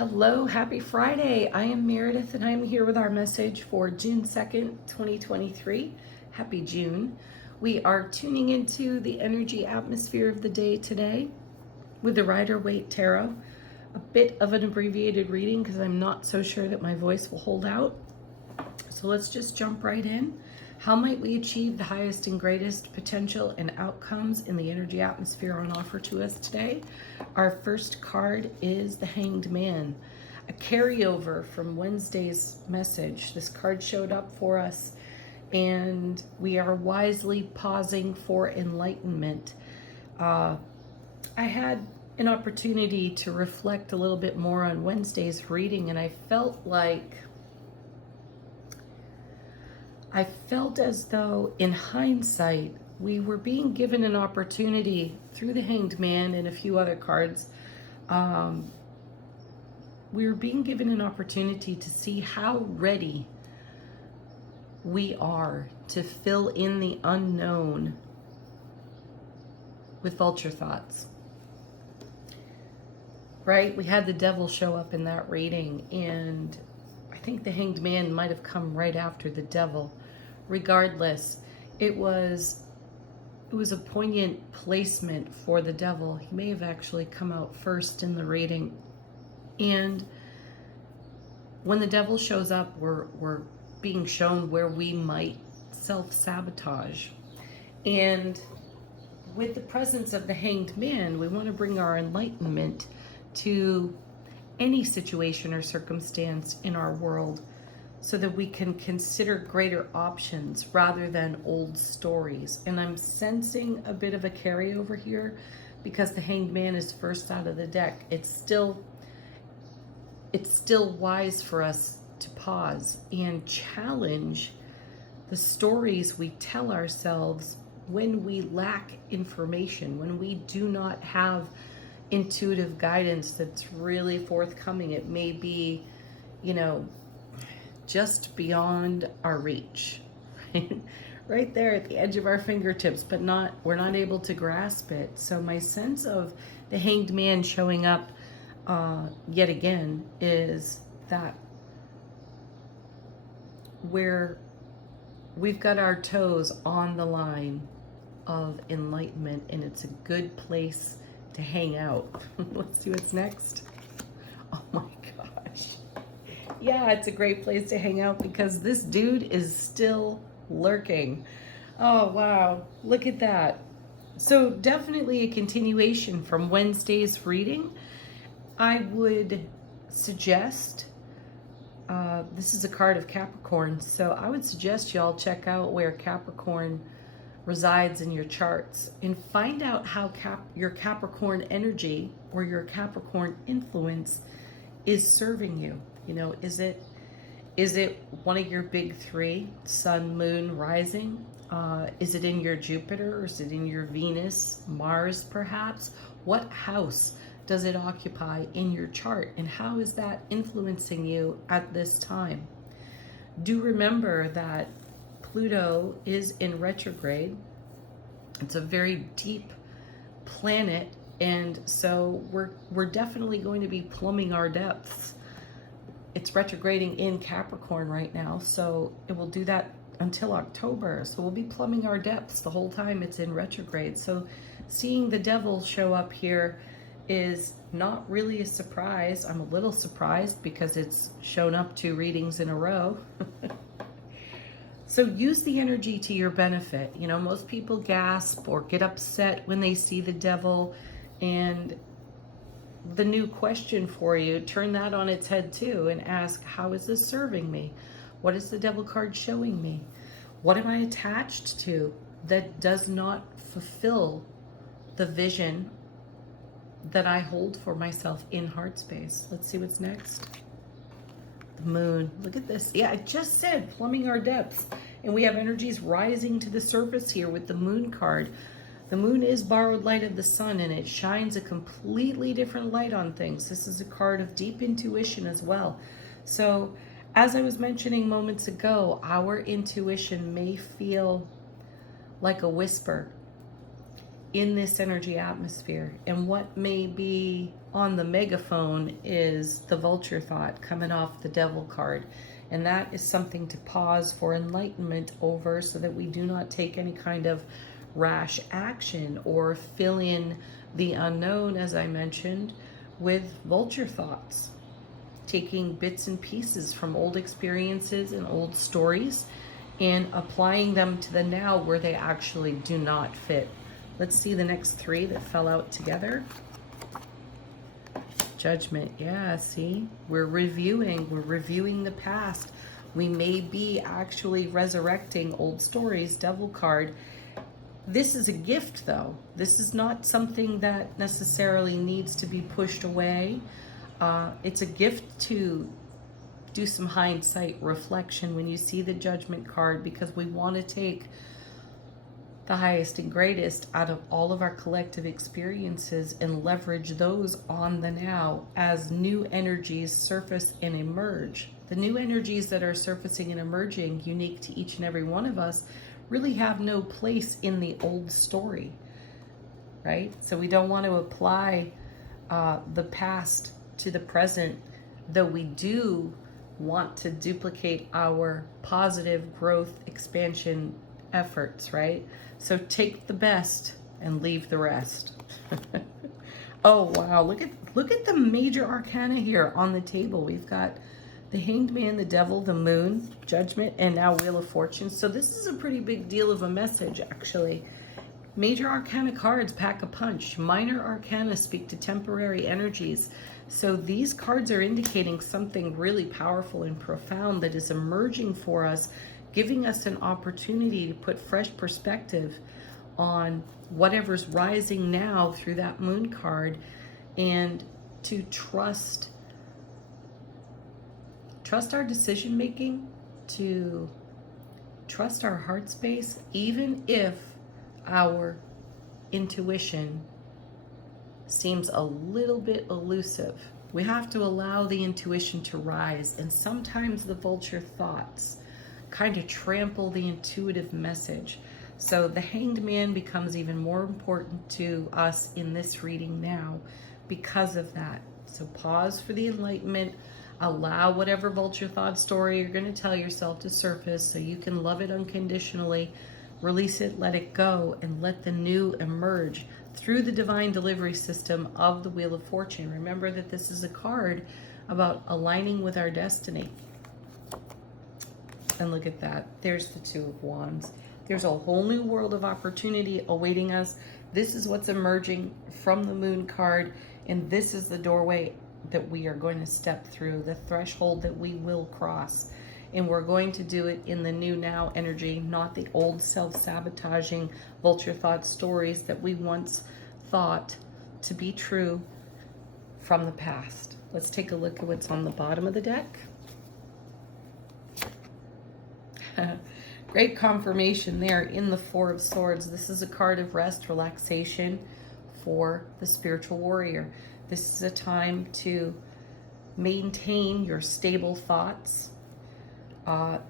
Hello, happy Friday. I am Meredith and I'm here with our message for June 2nd, 2023. Happy June. We are tuning into the energy atmosphere of the day today with the Rider-Waite Tarot. A bit of an abbreviated reading because I'm not so sure that my voice will hold out. So let's just jump right in. How might we achieve the highest and greatest potential and outcomes in the energy atmosphere on offer to us today? Our first card is the Hanged Man, a carryover from Wednesday's message. This card showed up for us and we are wisely pausing for enlightenment. I had an opportunity to reflect a little bit more on Wednesday's reading, and I felt as though in hindsight we were being given an opportunity through the Hanged Man and a few other cards. We were being given an opportunity to see how ready we are to fill in the unknown with vulture thoughts. Right? We had the devil show up in that reading, and I think the Hanged Man might have come right after the devil. Regardless, it was a poignant placement for the devil. He may have actually come out first in the reading. And when the devil shows up, we're being shown where we might self-sabotage. And with the presence of the Hanged Man, we want to bring our enlightenment to any situation or circumstance in our world so that we can consider greater options rather than old stories. And I'm sensing a bit of a carryover here because the Hanged Man is first out of the deck. It's still wise for us to pause and challenge the stories we tell ourselves when we lack information, when we do not have intuitive guidance that's really forthcoming. It may be, just beyond our reach, right there at the edge of our fingertips, but we're not able to grasp it. So my sense of the Hanged Man showing up yet again is that where we've got our toes on the line of enlightenment, and it's a good place to hang out. Let's see what's next. Oh my gosh. Yeah, it's a great place to hang out because this dude is still lurking. Oh, wow. Look at that. So definitely a continuation from Wednesday's reading. I would suggest, this is a card of Capricorn, so I would suggest y'all check out where Capricorn resides in your charts and find out how your Capricorn energy or your Capricorn influence is serving you. Is it one of your big three, sun, moon, rising? Is it in your Jupiter, or is it in your Venus, Mars perhaps? What house does it occupy in your chart, and how is that influencing you at this time? Do remember that Pluto is in retrograde. It's a very deep planet, and so we're definitely going to be plumbing our depths. It's retrograding in Capricorn right now, so it will do that until October. So we'll be plumbing our depths the whole time it's in retrograde. So seeing the devil show up here is not really a surprise. I'm a little surprised because it's shown up 2 readings in a row. So use the energy to your benefit. Most people gasp or get upset when they see the devil, and the new question for you, turn that on its head too and ask, how is this serving me? What is the devil card showing me? What am I attached to that does not fulfill the vision that I hold for myself in heart space? Let's see what's next. The moon. Look at this. Yeah, I just said plumbing our depths. And we have energies rising to the surface here with the moon card. The moon is borrowed light of the sun, and it shines a completely different light on things. This is a card of deep intuition as well. So as I was mentioning moments ago, our intuition may feel like a whisper. in this energy atmosphere. And what may be on the megaphone is the vulture thought coming off the devil card. And that is something to pause for enlightenment over, so that we do not take any kind of rash action or fill in the unknown, as I mentioned, with vulture thoughts. Taking bits and pieces from old experiences and old stories and applying them to the now where they actually do not fit. Let's see the next three that fell out together. Judgment. Yeah, see? We're reviewing the past. We may be actually resurrecting old stories, devil card. This is a gift, though. This is not something that necessarily needs to be pushed away. It's a gift to do some hindsight reflection when you see the Judgment card, because we want to take the highest and greatest out of all of our collective experiences and leverage those on the now as new energies surface and emerge. The new energies that are surfacing and emerging, unique to each and every one of us, really have no place in the old story, right? So we don't want to apply the past to the present, though we do want to duplicate our positive growth expansion efforts, right? So take the best and leave the rest. Oh wow, look at the major arcana here on the table. We've got the Hanged Man, the Devil, the Moon, Judgment, and now Wheel of Fortune. So this is a pretty big deal of a message, actually. Major arcana cards pack a punch. Minor arcana speak to temporary energies. So these cards are indicating something really powerful and profound that is emerging for us, giving us an opportunity to put fresh perspective on whatever's rising now through that Moon card, and to trust our decision making, to trust our heart space, even if our intuition seems a little bit elusive. We have to allow the intuition to rise, and sometimes the vulture thoughts kind of trample the intuitive message. So the Hanged Man becomes even more important to us in this reading now because of that. So pause for the enlightenment. Allow whatever vulture thought story you're going to tell yourself to surface so you can love it unconditionally. Release it, let it go, and let the new emerge through the divine delivery system of the Wheel of Fortune. Remember that this is a card about aligning with our destiny. And look at that. There's the Two of Wands. There's a whole new world of opportunity awaiting us. This is what's emerging from the Moon card, and this is the doorway that we are going to step through, the threshold that we will cross. And we're going to do it in the new now energy, not the old self-sabotaging vulture thought stories that we once thought to be true from the past. Let's take a look at what's on the bottom of the deck. Great confirmation there in the Four of Swords. This is a card of rest, relaxation for the spiritual warrior. This is a time to maintain your stable thoughts.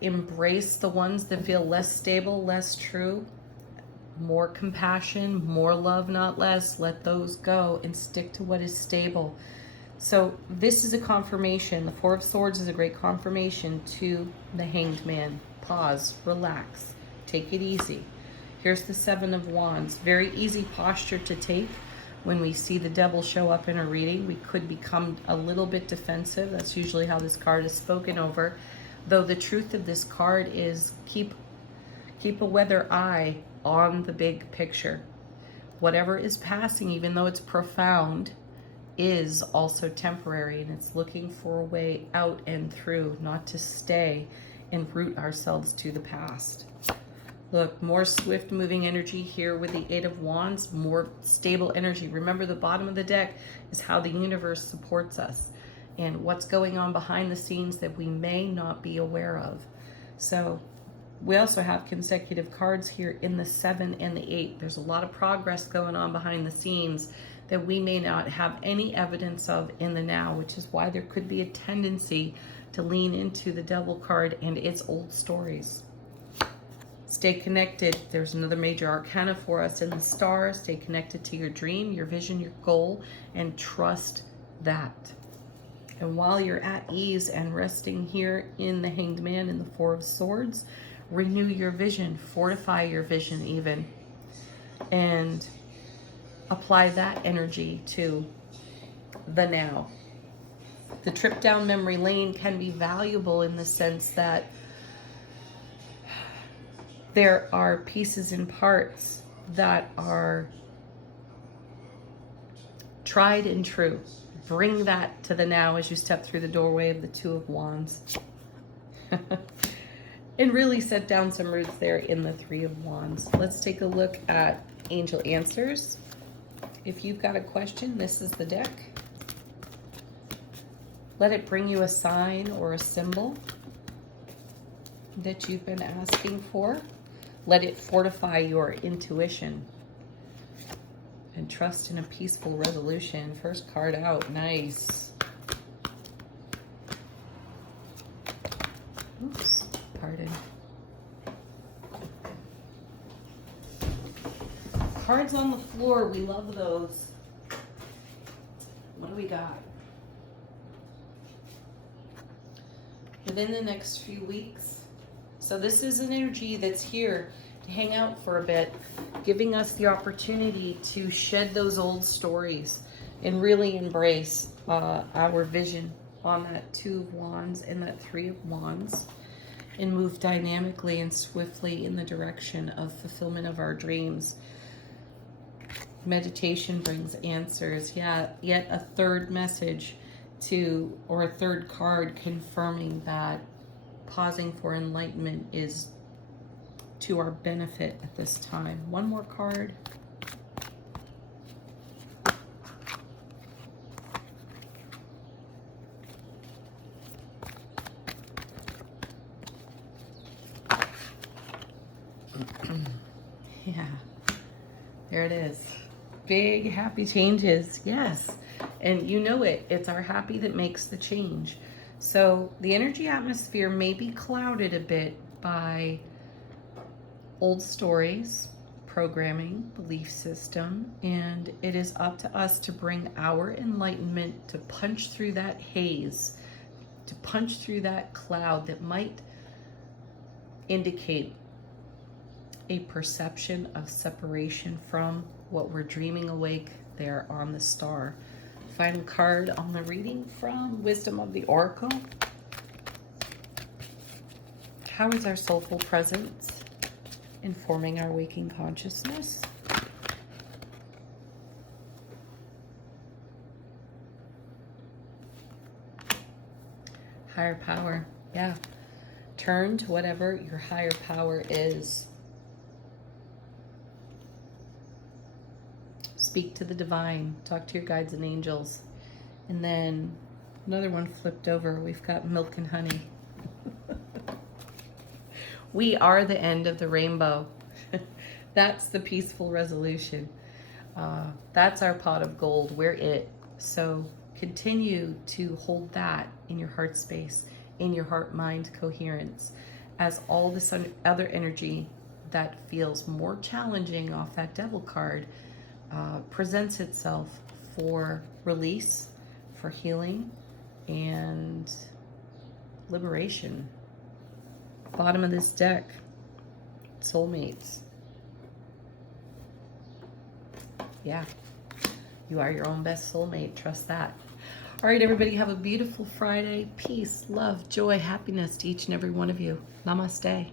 Embrace the ones that feel less stable, less true. More compassion, more love, not less. Let those go and stick to what is stable. So this is a confirmation. The Four of Swords is a great confirmation to the Hanged Man. Pause, relax, take it easy. Here's the Seven of Wands. Very easy posture to take. When we see the devil show up in a reading, we could become a little bit defensive. That's usually how this card is spoken over. Though the truth of this card is keep a weather eye on the big picture. Whatever is passing, even though it's profound, is also temporary, and it's looking for a way out and through, not to stay and root ourselves to the past. Look, more swift moving energy here with the Eight of Wands, more stable energy. Remember, the bottom of the deck is how the universe supports us and what's going on behind the scenes that we may not be aware of. So we also have consecutive cards here in the 7 and the 8. There's a lot of progress going on behind the scenes that we may not have any evidence of in the now, which is why there could be a tendency to lean into the Devil card and its old stories. Stay connected. There's another major arcana for us in the stars. Stay connected to your dream, your vision, your goal, and trust that. And while you're at ease and resting here in the Hanged Man in the Four of Swords, renew your vision, fortify your vision even, and apply that energy to the now. The trip down memory lane can be valuable in the sense that there are pieces and parts that are tried and true. Bring that to the now as you step through the doorway of the Two of Wands. And really set down some roots there in the Three of Wands. Let's take a look at Angel Answers. If you've got a question, this is the deck. Let it bring you a sign or a symbol that you've been asking for. Let it fortify your intuition and trust in a peaceful resolution. First card out, nice. Oops, pardon. Cards on the floor, we love those. What do we got? Within the next few weeks. So this is an energy that's here to hang out for a bit, giving us the opportunity to shed those old stories and really embrace our vision on that Two of Wands and that Three of Wands, and move dynamically and swiftly in the direction of fulfillment of our dreams. Meditation brings answers. Yeah, yet a third message or a third card confirming that pausing for enlightenment is to our benefit at this time. One more card. Yeah, there it is. Big happy changes. Yes. And you know it. It's our happy that makes the change. So the energy atmosphere may be clouded a bit by old stories, programming, belief system, and it is up to us to bring our enlightenment to punch through that haze, to punch through that cloud that might indicate a perception of separation from what we're dreaming awake there on the star. Final card on the reading from Wisdom of the Oracle. How is our soulful presence informing our waking consciousness? Higher power. Yeah. Turn to whatever your higher power is. Speak to the divine. Talk to your guides and angels. And then another one flipped over. We've got milk and honey. We are the end of the rainbow. That's the peaceful resolution. That's our pot of gold. We're it. So continue to hold that in your heart space, in your heart-mind coherence, as all this other energy that feels more challenging off that devil card presents itself for release, for healing, and liberation. Bottom of this deck, soulmates. Yeah, you are your own best soulmate. Trust that. All right, everybody, have a beautiful Friday. Peace, love, joy, happiness to each and every one of you. Namaste.